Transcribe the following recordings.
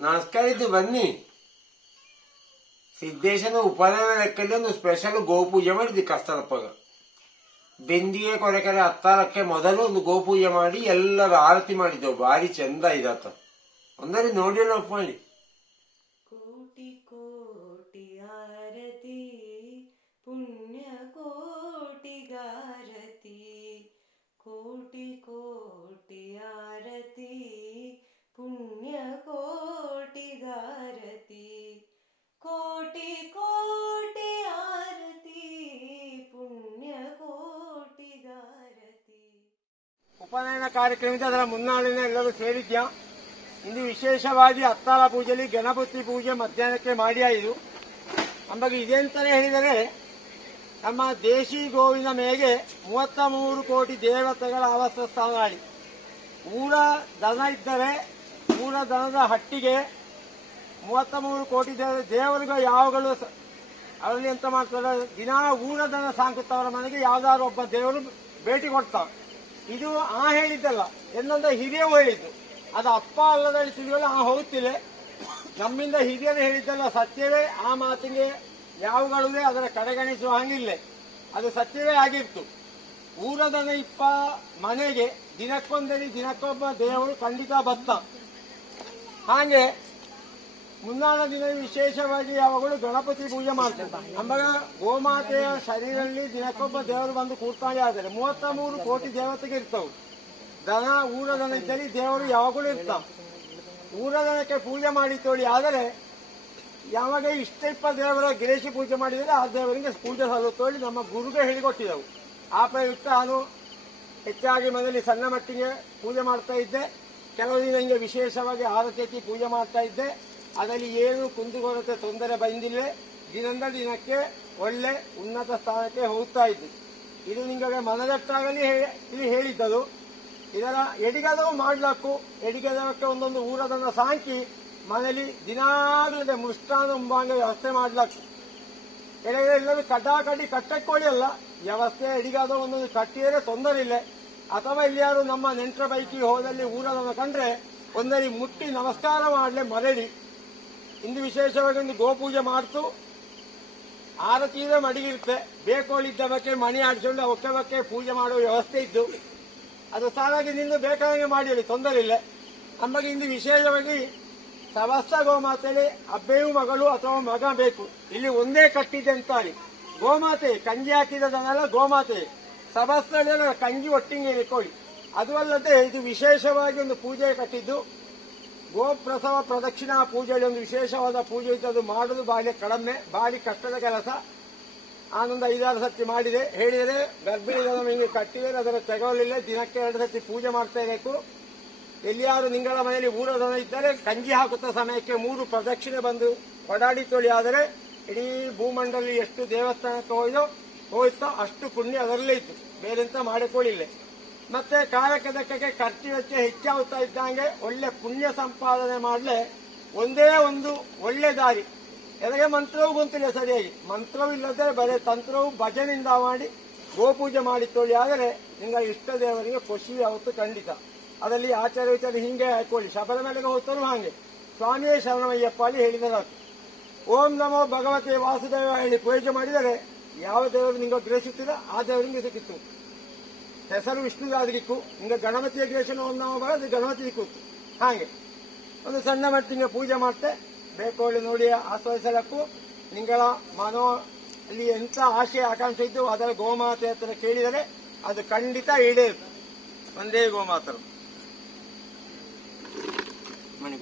ನಮಸ್ಕಾರ ಬನ್ನಿ. ಸಿದ್ದೇಶನ ಉಪನಯನ ಲೆಕ್ಕದಲ್ಲಿ ಒಂದು ಸ್ಪೆಷಲ್ ಗೋಪೂಜೆ ಮಾಡಿದ್ವಿ ಕಸ್ತಲಪ್ಪಗ ಬೆಂದಿಗೆ, ಕೊರೆಕರೆ ಹತ್ತಾರಕ್ಕೆ ಮೊದಲು ಒಂದು ಗೋಪೂಜೆ ಮಾಡಿ ಎಲ್ಲರೂ ಆರತಿ ಮಾಡಿದ್ದೆವು. ಭಾರಿ ಚಂದ ಇದಾತ. ಒಂದರಿ ನೋಡಿ ಮಾಡಿ ಕಾರ್ಯಕ್ರಮದ ಅದರ ಮುನ್ನಾಳಿನ ಎಲ್ಲರೂ ಸೇರಿದ್ಯ? ಇಂದು ವಿಶೇಷವಾಗಿ ಅತ್ತಾಲ ಪೂಜೆಯಲ್ಲಿ ಗಣಪತಿ ಪೂಜೆ ಮಧ್ಯಾಹ್ನಕ್ಕೆ ಮಾಡಿಯಾಯಿತು ನಮಗೆ ಇದೆಂತಲೇ ಹೇಳಿದರೆ, ನಮ್ಮ ದೇಶಿ ಗೋವಿನ ಮೇಲೆ ಮೂವತ್ತ ಮೂರು ಕೋಟಿ ದೇವತೆಗಳ ಆವಾಸ ಸ್ಥಾನವಾಳಿ ಊರ ದನ ಇದ್ದರೆ ಊರ ದನದ ಹಟ್ಟಿಗೆ ಮೂವತ್ತ ಮೂರು ಕೋಟಿ ದೇವರುಗಳು ದೇವರಿಗೆ ಯಾವಾಗಲೂ ಅವರಲ್ಲಿ ಎಂತ ಮಾಡ್ತಾರೆ. ದಿನ ಊರ ದನ ಸಾಕುತ್ತವರ ಮನೆಗೆ ಯಾವ್ದಾದ್ರು ಒಬ್ಬ ದೇವರು ಭೇಟಿ ಕೊಡ್ತಾವೆ ಇದು ಆ ಹೇಳಿದ್ದಲ್ಲ. ಎಂದ ಹಿರಿಯವು ಹೇಳಿದ್ದು. ಅದು ಅಪ್ಪ ಅಲ್ಲದ ತಿಳಿಯಲ್ಲ ಆ ಹೋಗುತ್ತಿಲ್ಲ. ನಮ್ಮಿಂದ ಹಿರಿಯರು ಹೇಳಿದ್ದಲ್ಲ, ಸತ್ಯವೇ ಆ ಮಾತಿಗೆ ಯಾವುಗಳೇ ಅದರ ಕಡೆಗಣಿಸುವ ಹಾಗಿಲ್ಲ. ಅದು ಸತ್ಯವೇ ಆಗಿತ್ತು. ಊರದನ ಇಪ್ಪ ಮನೆಗೆ ದಿನಕ್ಕೊಂದರಿ ದಿನಕ್ಕೊಬ್ಬ ದೇವರು ಖಂಡಿತ ಬತ್ತ ಹಾಗೆ ಮುನ್ನಾಳ ದಿನ ವಿಶೇಷವಾಗಿ ಯಾವಾಗಲೂ ಗಣಪತಿ ಪೂಜೆ ಮಾಡ್ತಾರೆ ನಮಗ ಗೋಮಾತೆಯ ಶರೀರದಲ್ಲಿ ದಿನಕ್ಕೊಬ್ಬ ದೇವರು ಬಂದು ಕೂರ್ತಾಳೆ ಆದರೆ ಮೂವತ್ತ ಮೂರು ಕೋಟಿ ದೇವತೆಗೆ ಇರ್ತವು. ದನ, ಊರದನ ಇದ್ದಲ್ಲಿ ದೇವರು ಯಾವಾಗಲೂ ಇರ್ತಾವ. ಊರದನಕ್ಕೆ ಪೂಜೆ ಮಾಡಿ ತೋಳಿ ಆದರೆ ಯಾವಾಗ ಇಷ್ಟ ಇಪ್ಪ ದೇವರ ಗಿರೇಶಿ ಪೂಜೆ ಮಾಡಿದರೆ ಆ ದೇವರಿಗೆ ಪೂಜೆ ಸಲ್ಲುತ್ತೋಳಿ ನಮ್ಮ ಗುರುಗೆ ಹೇಳಿಕೊಟ್ಟಿದ್ದೆವು. ಆ ಪ್ರಯುಕ್ತ ನಾನು ಹೆಚ್ಚಾಗಿ ಮನೆಯಲ್ಲಿ ಸಣ್ಣ ಮಟ್ಟಿಗೆ ಪೂಜೆ ಮಾಡ್ತಾ ಇದ್ದೆ. ಕೆಲವು ದಿನ ಹಿಂಗೆ ವಿಶೇಷವಾಗಿ ಆರತಿ ಪೂಜೆ ಮಾಡ್ತಾ ಇದ್ದೆ. ಅದರಲ್ಲಿ ಏನು ಕುಂದುಕೊರತೆ ತೊಂದರೆ ಬಂದಿಲ್ಲ ದಿನದ ದಿನಕ್ಕೆ ಒಳ್ಳೆ ಉನ್ನತ ಸ್ಥಾನಕ್ಕೆ ಹೋಗ್ತಾ ಇದ್ದೆ ಇದು ನಿಮಗೆ ಮನದಟ್ಟಾಗಲಿ ಇಲ್ಲಿ ಹೇಳಿದ್ದರು. ಇದರ ಎಡಿಗದವು ಮಾಡ್ಲಕ್ಕು ಎಡಿಗದವಕ್ಕೆ ಒಂದೊಂದು ಊರದನ್ನು ಸಾಕಿ ಮನೆಯಲ್ಲಿ ದಿನಾಗಲೇ ಮುಷ್ಟಾನ ಉಂಬಾಂಗ ವ್ಯವಸ್ಥೆ ಮಾಡ್ಲಕ್ಕು ಕೆಲವರು ಎಲ್ಲರೂ ಕಡ್ಡಾಕಡ್ಡಿ ಕಟ್ಟಕ್ಕೊಳ್ಳಿ ಅಲ್ಲ ವ್ಯವಸ್ಥೆ ಎಡಿಗಾದ ಒಂದೊಂದು ಕಟ್ಟಿದರೆ ತೊಂದರೆ ಇಲ್ಲ. ಅಥವಾ ಇಲ್ಲಿಯಾರು ನಮ್ಮ ನೆಂಟರ ಬೈಕಿ ಹೋದಲ್ಲಿ ಊರದನ್ನು ಕಂಡ್ರೆ ಒಂದರಿ ಮುಟ್ಟಿ ನಮಸ್ಕಾರ ಮಾಡಲೆ ಮರಳಿ. ಇಂದು ವಿಶೇಷವಾಗಿ ಒಂದು ಗೋಪೂಜೆ ಮಾಡ್ತು. ಆರತಿಯಿಂದ ಮಡಿಗಿರುತ್ತೆ ಬೇಕೋಳಿದ್ದವಕ್ಕೆ ಮಣಿ ಆಡಿಸ್ಕೊಂಡು ಬಕ್ಕೆ ಪೂಜೆ ಮಾಡುವ ವ್ಯವಸ್ಥೆ ಇದ್ದು. ಅದು ಸಾಲಾಗಿ ನಿಂದು ಬೇಕಾದಂಗೆ ಮಾಡಿ ತೊಂದರೆ ಇಲ್ಲ. ನಮಗೆ ಇಂದು ವಿಶೇಷವಾಗಿ ಸಮಸ್ತ ಗೋಮಾತೆಯಲ್ಲಿ ಅಬ್ಬೆಯು ಮಗಳು ಅಥವಾ ಮಗ ಬೇಕು. ಇಲ್ಲಿ ಒಂದೇ ಕಟ್ಟಿದೆ ಅಂತಾರೆ. ಗೋಮಾತೆ, ಕಂಜಿ ಹಾಕಿದದನ್ನೆಲ್ಲ ಗೋಮಾತೆ. ಸಮಸ್ತಳೆಲ್ಲ ಕಂಜಿ ಒಟ್ಟಿಗೆ ಇಟ್ಕೊಳ್ಳಿ. ಅದು ಅಲ್ಲದೆ ಇದು ವಿಶೇಷವಾಗಿ ಒಂದು ಪೂಜೆ ಕಟ್ಟಿದ್ದು. ಗೋಪ್ರಸವ ಪ್ರದಕ್ಷಿಣಾ ಪೂಜೆಯಲ್ಲಿ ಒಂದು ವಿಶೇಷವಾದ ಪೂಜೆ ಇತ್ತು. ಅದು ಮಾಡೋದು ಬಾಲ್ಯ ಕಡಿಮೆ ಬಾಲಿ ಕಷ್ಟದ ಕೆಲಸ. ಆನಂದ ಐದಾರು ಸತಿ ಮಾಡಿದೆ. ಹೇಳಿದರೆ ಗರ್ಭಿಣಿಗಳನ್ನು ನಿಮಗೆ ಕಟ್ಟಿದರೆ ಅದನ್ನು ತೆಗೊಳ್ಳಿಲ್ಲ ದಿನಕ್ಕೆ ಎರಡು ಸತಿ ಪೂಜೆ ಮಾಡ್ತಾ ಇರಬೇಕು ಎಲ್ಲಿಯಾರು ನಿಂಗಳ ಮನೆಯಲ್ಲಿ ಮೂರು ದನ ಇದ್ದರೆ ಕಂಜಿ ಹಾಕುತ್ತ ಸಮಯಕ್ಕೆ ಮೂರು ಪ್ರದಕ್ಷಿಣೆ ಬಂದು ಒಡಾಡಿ ತೊಳಿ. ಆದರೆ ಇಡೀ ಭೂಮಂಡಲಿ ಎಷ್ಟು ದೇವಸ್ಥಾನಕ್ಕೆ ಹೋಯ್ದೋ ಹೋಯ್ತೋ ಅಷ್ಟು ಪುಣ್ಯ ಅದರಲ್ಲೇ ಇತ್ತು. ಬೇರೆಂತ ಮಾಡಿಕೊಳ್ಳಿಲ್ಲ. ಮತ್ತೆ ಕಾಲಕ್ಕೆ ಖರ್ಚು ವೆಚ್ಚ ಹೆಚ್ಚಾಗುತ್ತಾ ಇದ್ದಂಗೆ ಒಳ್ಳೆ ಪುಣ್ಯ ಸಂಪಾದನೆ ಮಾಡಲೆ ಒಂದೇ ಒಂದು ಒಳ್ಳೆ ದಾರಿ. ಎದಗೆ ಮಂತ್ರವೂ ಗೊತ್ತಿಲ್ಲ ಸರಿಯಾಗಿ. ಮಂತ್ರವಿಲ್ಲದೆ ಬರೀ ತಂತ್ರವು ಭಜನೆಯಿಂದ ಮಾಡಿ ಗೋಪೂಜೆ ಮಾಡಿ ತೊಳಿ. ಆದರೆ ನಿಂಗ ಇಷ್ಟ ದೇವರಿಗೆ ಖುಷಿ ಯಾವತ್ತು ಖಂಡಿತ. ಅದರಲ್ಲಿ ಆಚಾರ ವಿಚಾರ ಹಿಂಗೆ ಹಾಕೊಳ್ಳಿ. ಶಬರಿಮಲೆಗೆ ಹೋಗ್ತಾರು ಹಾಗೆ. ಸ್ವಾಮಿಯೇ ಶರಣಮಯ್ಯಪ್ಪ ಅಲ್ಲಿ ಹೇಳಿದರು ಓಂ ನಮೋ ಭಗವತಿ ವಾಸುದೇವ ಹೇಳಿ ಪೂಜೆ ಮಾಡಿದರೆ ಯಾವ ದೇವರು ನಿಮಗೆ ಗ್ರಹಿಸುತ್ತಿಲ್ಲ, ಆ ದೇವರಿಗೆ ಸಿಕ್ಕಿತ್ತು. ಹೆಸರು ವಿಷ್ಣುದಾದಿಕ್ಕು ಹಿಂಗೆ ಗಣಪತಿಯ ಗ್ರೇಷನ್ ಒಂದು ಅದು ಭಗವತಿ ಗಣಪತಿ ಕೂತು ಹಾಗೆ. ಒಂದು ಸಣ್ಣ ಮಟ್ಟಿಗೆ ಪೂಜೆ ಮಾಡ್ತೆ. ಬೇಕೋಳಿ ನೋಡಿ ಆಸ್ವಾದಿಸಲಕ್ಕೂ. ನಿಂಗಳ ಮನೋ ಅಲ್ಲಿ ಎಂತ ಆಶೆ, ಆಕಾಂಕ್ಷೆ ಇದ್ದು ಅದರ ಗೋಮಾತೆ ಹತ್ರ ಕೇಳಿದರೆ ಅದು ಖಂಡಿತ ಈಡೇರುತ್ತೆ ಒಂದೇ ಗೋಮಾತರು. ಮನೆ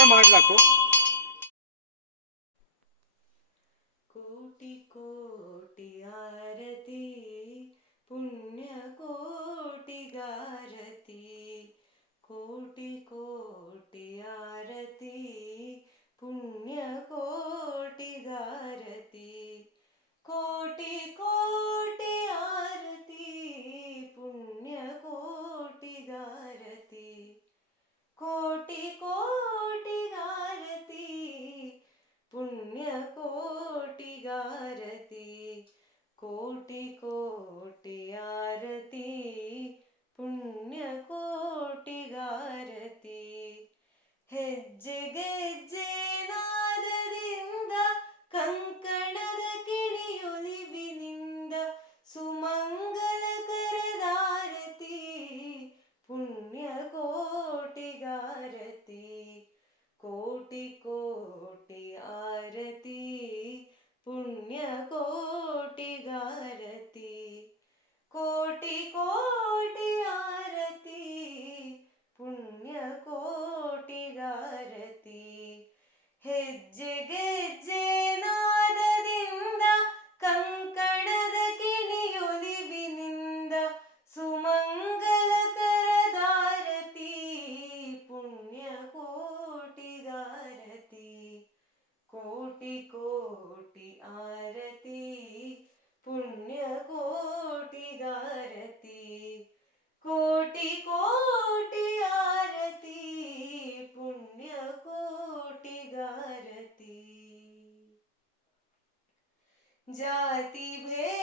का मार्ग राखो कोटि कोटि आरती, पुण्य कोटि गारती। कोटि कोटि आरती, पुण्य कोटि कोटि कोटि Oh. जाति भे